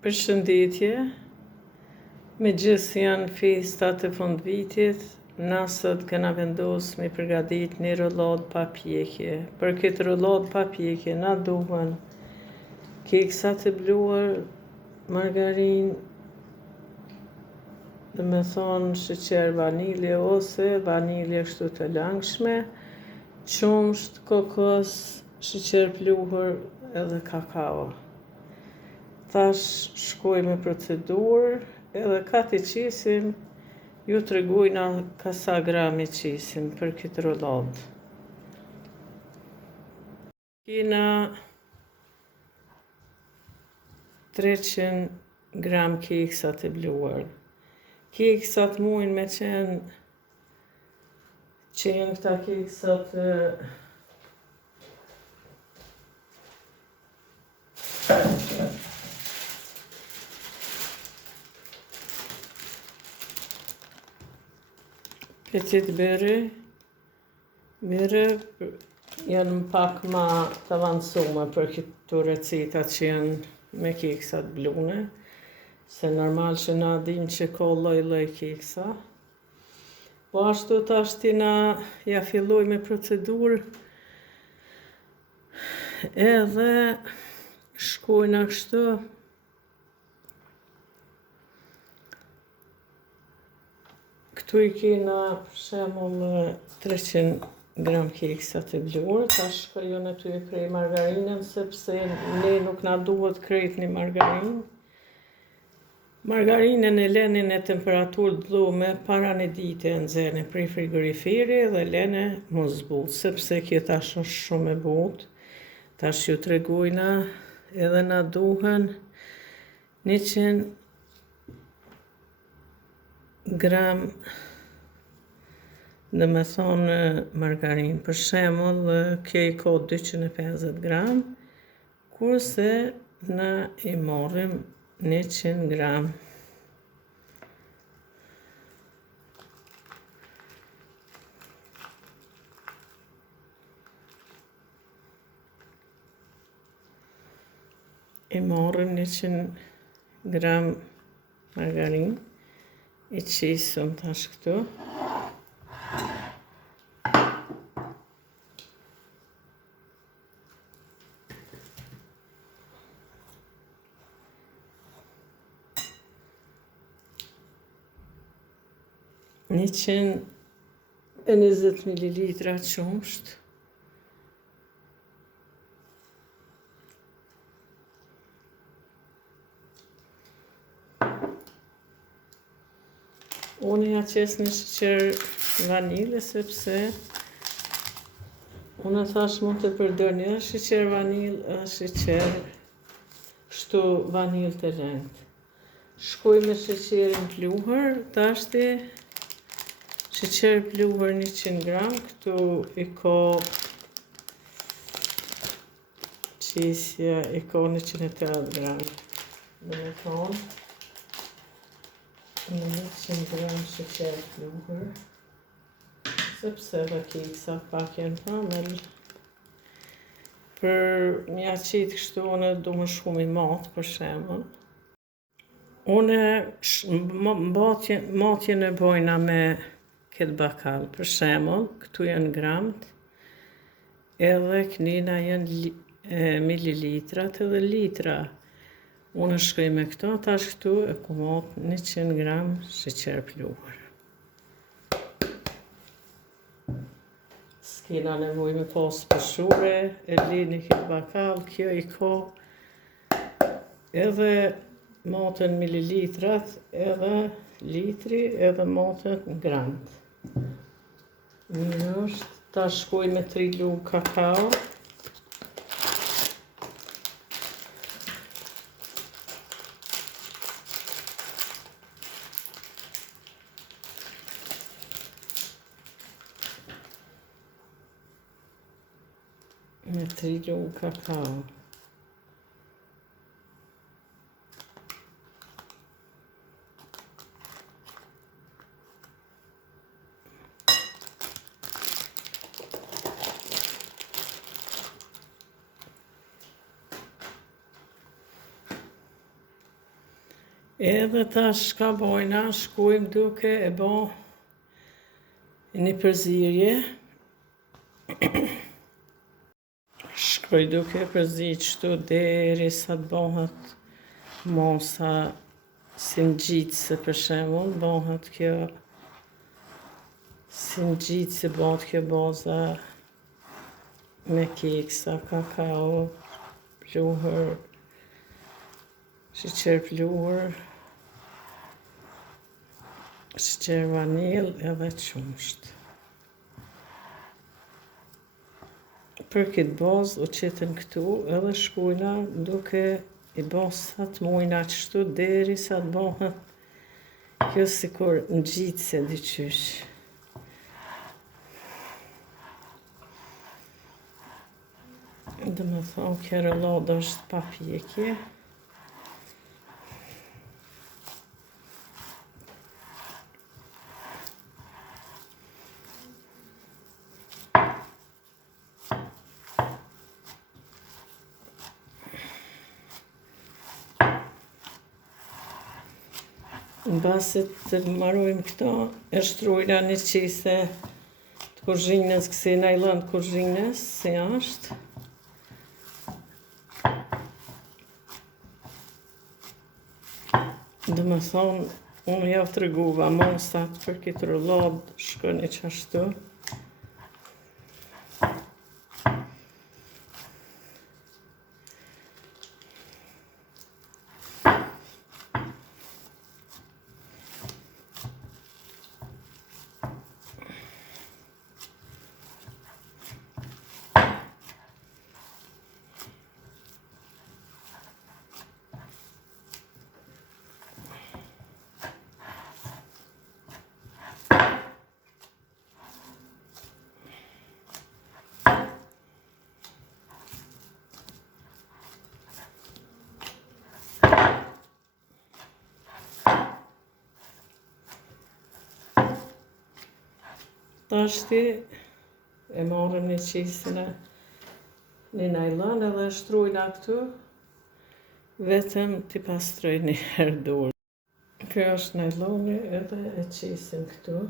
Përshëndetje, me gjithë janë festat e fund vitit, na sot kena vendosur me përgatit një rullad pa pjekje. Për këtë rullad pa pjekje na duhen keksa të bluar, margarin, dhe me thonë sheqer vanilje ose vanilje kështu të langshme, qumsht, kokos, sheqer pluhur edhe kakao. Tash shkoj me procedurë edhe ka të qisim, ju të regujna ka sa gram i qisim për këtë rullad. Kina 300 gram keksa të bluar. Keksat mujnë me qenë këta keksat petit berry janë pak ma të avancume për këto recetat që janë me keksat blune, se normal që na dim që ka lloj keksa. Po ashtu tash tina ja filloj me procedurë edhe shkojna kështu këtu i kena për shembull 300 gram keksa të bluar. Tash shkojnë aty e prej margarinën sepse ne nuk na duhet krejt një margarinë. Margarinën e leni në temperaturë dhume para një dite e nxehni prej frigoriferi dhe leni mu zbut, sepse kjo tash është shumë e butë. Tash ju tregojna edhe na duhen 100 gram dhe me thonë margarin. Për shembull, kjo i ka 250 gram, kurse na i marrim 100 gram. I marrim 100 gram margarin, i qisëm tash këtu. Një 120 mililitra qumsht. Unë ja qes një sheqer vanilje sepse unë thash mund të përdor një sheqer vanilë, sheqer kështu vanilë të lengtë. Shkoj me sheqerin pluhur, tashti sheqer pluhur 100 gram, këtu i ka qisja, i ka 180 gram. Dhe me thonë, 100 gram sheqer pluhur, sepse dhe keksa pak janë pamel. Për mja qitë kështu, unë du më shumë i matë, për shembull. Unë matjen e bojna me këtë bakal, për shembull, këtu janë gramt, edhe knina janë mililitrat edhe litra. Unë shkoj me këto, tash këtu e ku matë 100 gram sheqer pluhur. S'kena nevoj me pas pëshure, e lini këtë bakal, kjo i ka edhe matën mililitrat, edhe litri, edhe matën gramt. Mirë është, ta shkoj me 3 lugë kakao. Me 3 lugë kakao. Edhe tash ka bojna, shkojmë duke e bo një përzirje. Shkoj duke përzi qëtu deri sa të bohat mosa si në gjitëse për shembull, bohat kjo si në gjitëse bohat kjo boza me keksa, kakao, pluhur, sheqer pluhur, sheqer vanil edhe qumsht. Për këtë bazë u qetën këtu edhe shkujna duke i bosa të mujna qështu deri sa të bohat kjo sikur në gjitëse diqysh. Dhe me thonë kjo rëllodë është pa pjekje. Në basit të marojmë këto, e shtrujna një qise të kuzhinës, kësi najlon të kuzhinës, si ashtë. Dhe me thonë, unë javë të reguva mosat për këtë rullod, shkoni qashtu. Tashti e marrëm një qisën e një najlon edhe e shtrujna këtu, vetëm t'i pastroj një herë dorë. Kjo është najloni edhe e qisën këtu.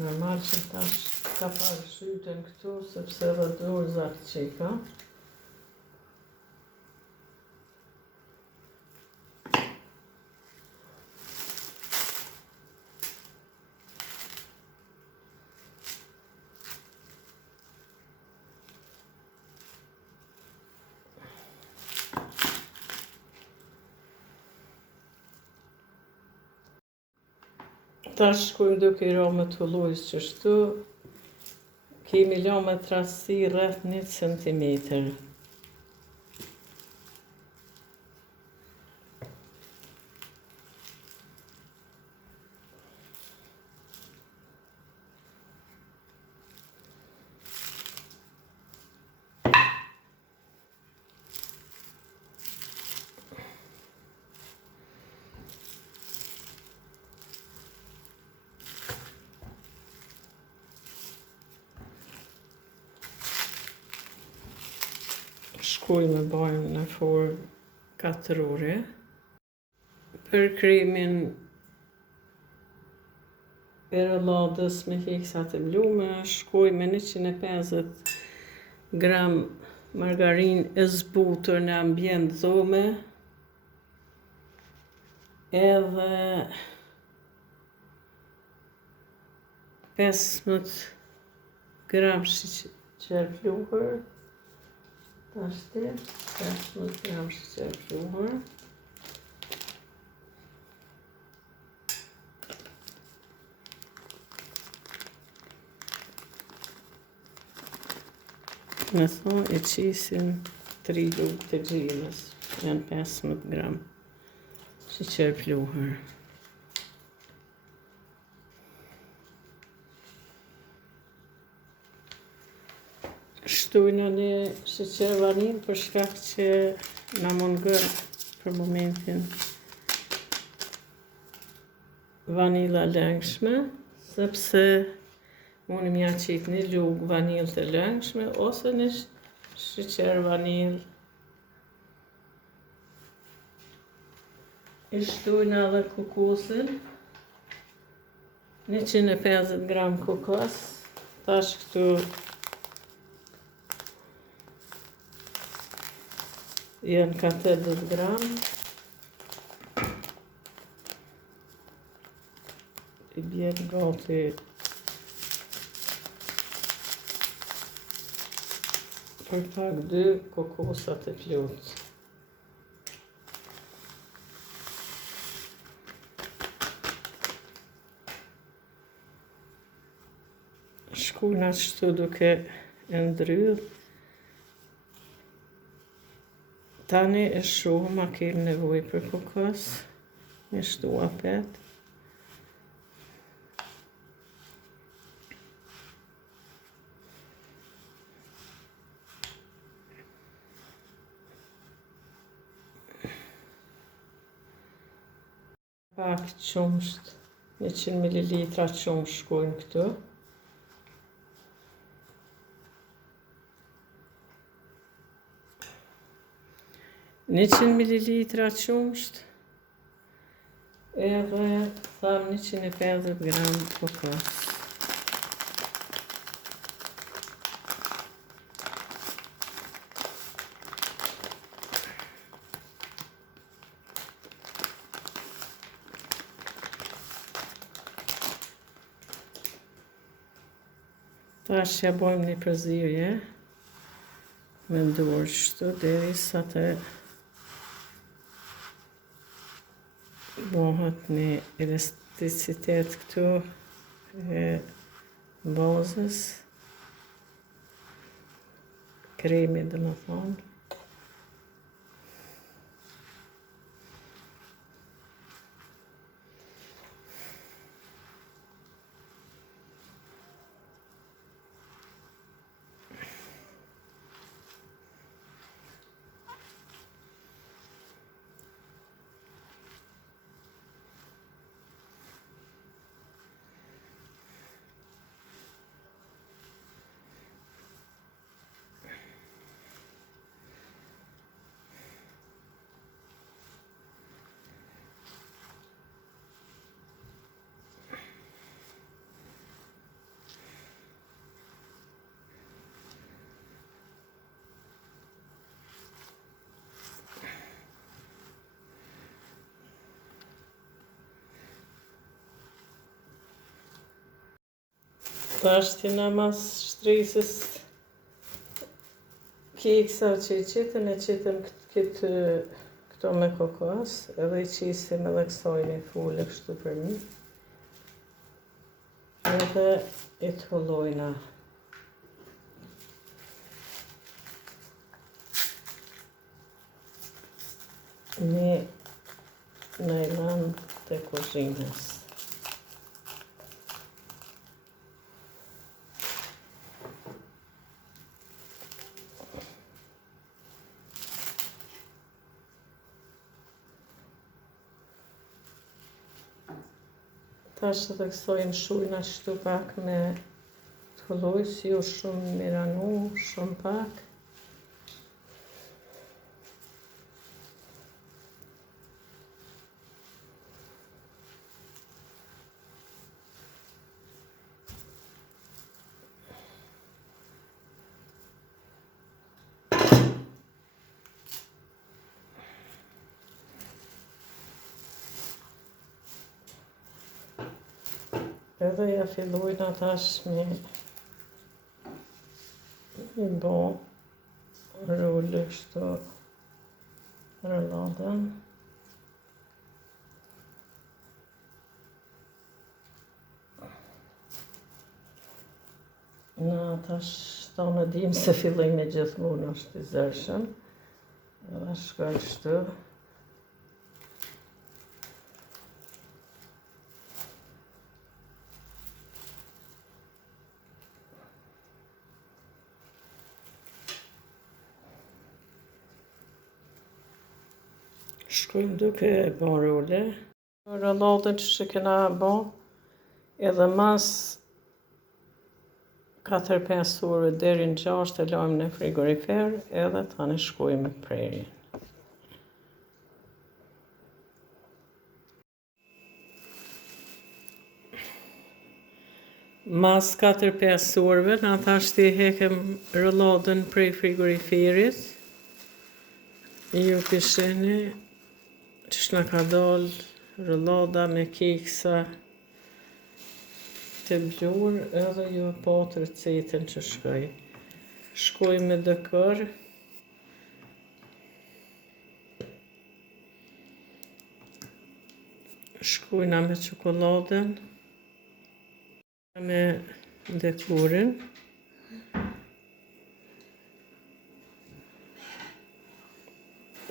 Normal që tash ka parë shyten këtu, sepse dhe dorëzat që i ka. Tash shkojmë duke i ra me të hullujës qështu, kemi la me trasi rreth 1 centimetër. Shkuj me bajmë në forë 4 ore. Për kremin e rëlladës me keksat e blume, shkuj me 150 gram margarin e zbutur në ambient dhome, edhe 15 gram sheqer pluhur. Tashti, 15 gram sheqer pluhur. Me thonë e qisin 3 lugë të gjimës, janë 15 gram sheqer pluhur. Shtujna një sheqer vanil për shkak që na mungon për momentin vanila lëngshme, sepse unë mja qit një lugë vanil të lëngshme ose një sheqer vanil. I shtujna edhe kokosin, 150 gram kokos, tash këtu janë ka 80 gram. I bjenë gati për pak 2 kokosat e plot. Shkuna qëtu duke e ndrydh. Tani e shohëm a kemë nevoj për kokos, me shtu apet. Pak qumsht, 100 ml qumsht shkojnë këtu. Në 100 ml qumsht, edhe tham 150 gram kokos. Tash ja bojmë një përzirje me dorë kështu derisa të bëhet një elasticitet këtu e bazës, kremi dhe më thonë. Tash t'jena mas shtrisës keksa që i qitën, e qitëm këto me kokos, edhe i qisim edhe kësoj një fulle kështu për mi. Edhe i t'hullojna. Një najlan të kuzhinës. Tash të kësojnë shujna qëtu pak me t'hulloj, si jo shumë miranu, shumë pak. Edhe ja fillojnë tash me i bo rullë kështu rëlladën. Na tash ta në dim se fillojnë gjithmonë është i zërshëm. Edhe shkoj kështu. Shkojmë duke e bo role. Rollatën që kena bo, edhe mas 4-5 orë deri në 6 e lajmë në frigorifer, edhe tani shkojmë në prerje. Mas 4-5 orëve, na thash t'i hekem rollatën prej frigoriferit. Ju pisheni që shna ka dalë rollada me keksa të blur, edhe ju e patë recetën që shkoj. Shkoj me dëkër. Shkojna me çokoladën. Me dekurin.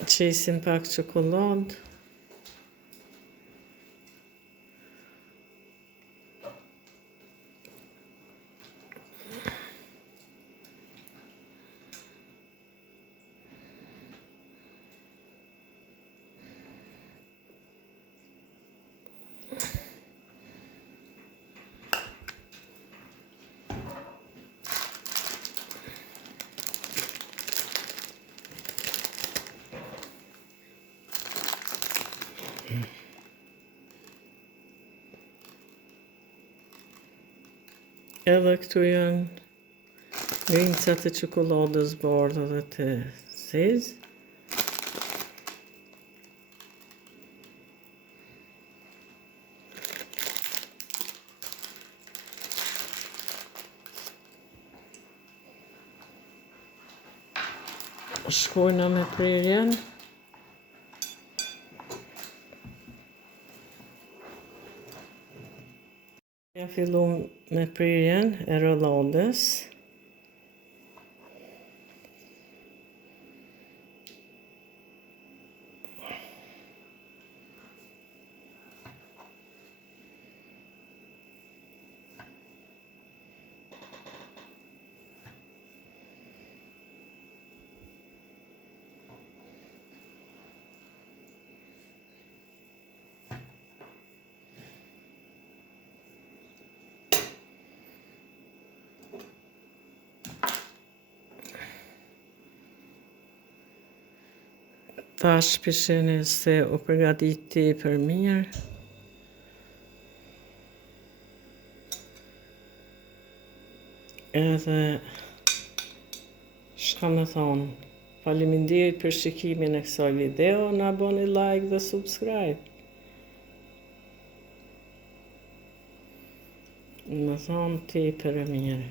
Qesim pak çokoladë. Edhe këtu janë grimcat e çokoladës bardhë dhe të zezë. Shkojna me prerjen. Ja fillum me prerjen e rolladës. Tash pisheni se u përgatit tepër mirë. Edhe shka me thonë, faleminderit për shikimin e kësaj video, na boni like dhe subscribe. Me thonë tepër e mirë.